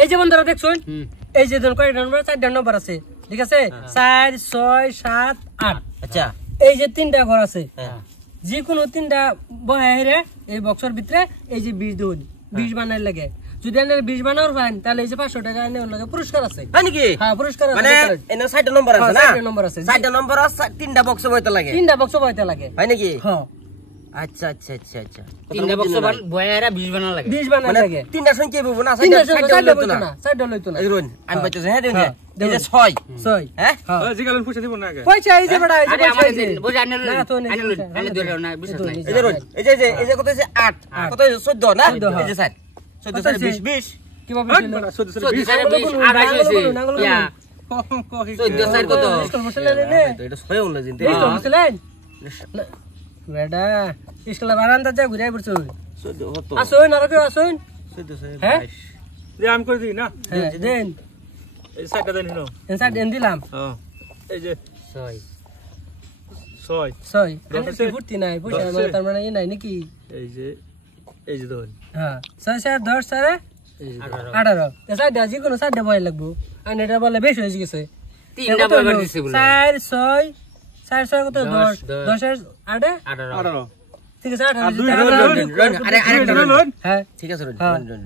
এই যে বন্ধুরা দেখছুন এই যে ধরুন কয়টা নম্বর 4টা নম্বর আছে ঠিক আছে 4 6 7 8 আচ্ছা এই যে 3টা ঘর আছে যে কোনো 3টা বহেরে এই বক্সের ভিতরে এই যে 20 দিন 20 বানাই লাগে যদি আনে 20 বানাওর পান তাহলে এই যে 500 টাকা আনে লাগে পুরস্কার আছে হয় নাকি হ্যাঁ পুরস্কার আছে মানে এনে 6টা নম্বর আছে না 6টা নম্বর আছে 6টা নম্বর আছে 3টা বক্স বইতে লাগে 3টা বক্স বইতে লাগে হয় নাকি হ্যাঁ আচ্ছা আচ্ছা আচ্ছা আচ্ছা 3টা বক্স বয়ারা 20 বানা লাগে 20 বানাই লাগে 3টা সংখ্যা বইবো না 6টা লইতো না 6টা লইতো না এই রুন আমি বলতেছি হ্যাঁ দেন এই যে 6 হ্যাঁ জিগালন পয়সা দিব না আগে পয়সা এই যে বড় এই যে পয়সা এই যে বুঝ আনে আনে ধরে না বিশ্বাস নাই এই যে রুন এই যে কত হইছে 8 কত হইছে 14 না এই যে 7 14 20 20 কি ভাবে ছিল 14 আড়াই হইছে ইয়া 14 সাইড কত স্কুল মশলা নে এটা 6 হল জিন স্কুল মশলা বেডা স্কুল বারান্দা যা ঘুরাই পড়ছো 14 হতো আসুন আর কেউ আসুন 14 হ্যাঁ যে আম করে দিই না দেন এই সাইডটা দেন হিনো এনসার দেন দিলাম হ্যাঁ এই যে 6 ছয় আমি ফুর্তি নাই পয়সা মানে তার মানে এই নাই নাকি এই যে ধরুন হ্যাঁ 6 7 10 সাড়ে 18 তো সাইডে যে কোনো সাইডে ভয় লাগবো আর এটা বলে বেশ হয়ে গেছে 3টা বয়ার দিছে বলে 4 6 কত 10 10 এর 18 ঠিক আছে 18 আরে আরেকটা রুন হ্যাঁ ঠিক আছে রুন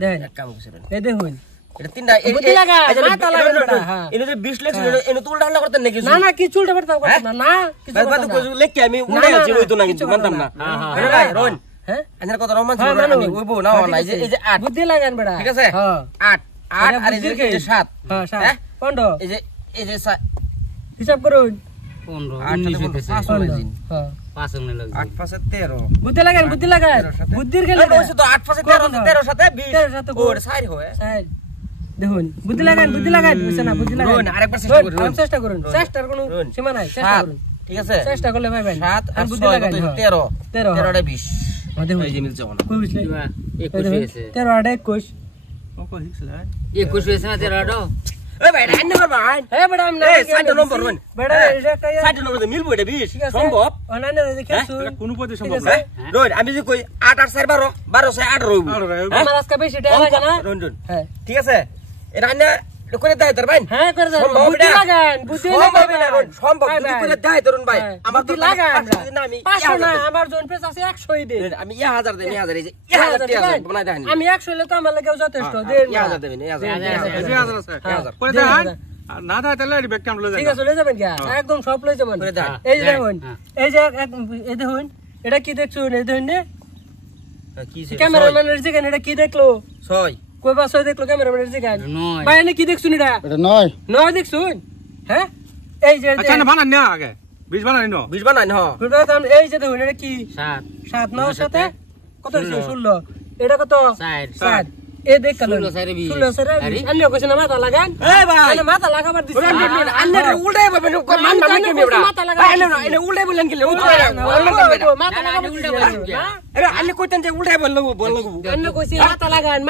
দেখেন এক কাম করছেন এই দেখুন এটা 3টা বুদ্ধি লাগা মাথা লাগা হ্যাঁ এনে যে 20 লেখ ছিল এনে তো উল্টা করতে নাকি না না কিছু উল্টা পাল্টা করতে না না কিছু ভাই তো কইছো লেখ আমি উল্টা আছে হইতো না কিন্তু মানতাম না আরে ভাই রুন হ্যাঁ এনার কত রোমাঞ্চ আমি ওইবো না না এই যে 8 বুদ্ধি লাগান বেটা ঠিক আছে হ্যাঁ 8 আর এই যে 7 হ্যাঁ 7 15 এই যে হিসাব করুন 15 8 19 হইতেছে হ্যাঁ 5 মনে লাগে 8 পাশে 13 বুদ্ধি লাগান বুদ্ধির খেলা কইছো তো 8 পাশে 13 সাথে 20 ওর 4 হয় স্যার দেখুন বুদ্ধি লাগান বুঝছেন না বুদ্ধি লাগান রুন আরেকবার চেষ্টা করুন চেষ্টা করুন চেষ্টার কোনো সীমা নাই চেষ্টা করুন ঠিক আছে চেষ্টা করলে ভাই 7 আর বুদ্ধি 6 লাগান 13 13 13 20 দেখুন এই যে মিলছে না কই বুঝলে 21 হইছে 13 আর 21 ওকো হিক্সলা 21 হইছে না 13 এই ভাই রাইন নাম্বার ভাই হে বড় আমি না এই 60 নম্বর রুন বড় এটা কায়া 60 নম্বর মিলবো এটা 20 সম্ভব অনানে দেখেছো কোন পদে ঠিক সম্ভব আছে রুন আমি যদি কই 8 আর 4 12 12 6 8 রইবো আমার আজকে বেশি টাকা লাগে না রুন হ্যাঁ ঠিক আছে এটা আন্না করে দেয় তোর ভাই হ্যাঁ করে দাও সম্ভব বুদ্ধি এটা? লাগান বুদ্ধি সম্ভব লাগান না রুন সম্ভব যদি করে দেয় তরুণ ভাই আমার তো বুদ্ধি লাগান না আমি 500 না আমার জন পেছ আছে 100 দেন আমি 1000 দেন 1000 এই যে 1000 টাকা বানাই দেন আমি 100 হলে তো আমার লাগে যথেষ্ট দেন 1000 দেবেন 1000 করে দেন না দা তাহলে ব্যাগ কাম লয়ে ঠিক আছে লয়ে যাবেন কি একদম সব লয়ে যাবেন করে দেন। এই যে দেখুন এই যে এই দেখুন এটা কি দেখছুন এই দেখুন নে কি ক্যামেরাম্যানের যে এটা কি দেখলো 6 কই বাস দেখলো ক্যামেরাম্যানের যে নয়। ভাই এনে কি দেখছুন এটা এটা নয় নয় দেখছুন হ্যাঁ এই যে আচ্ছা না বানান না আগে 20 বানান নো 20 বানাই না এই যে দেখুন এটা কি 7 7 9 সাথে কত হইছে 16 এটা কত 4 7 এ দেখ কালো 16 সাইরে 20 16 সাইরে আন্য কইছ না মাথা লাগান এই ভাই আরে মাথা লাগাবার দিছ আন্না উল্টাই পাবেন মান না কি মেবড়া এনে উল্টাই বলেন কি মাথা লাগাবার উল্টা আরে আন্না কইতেন যে উল্টাই বললো আন্য কইছি মাথা লাগান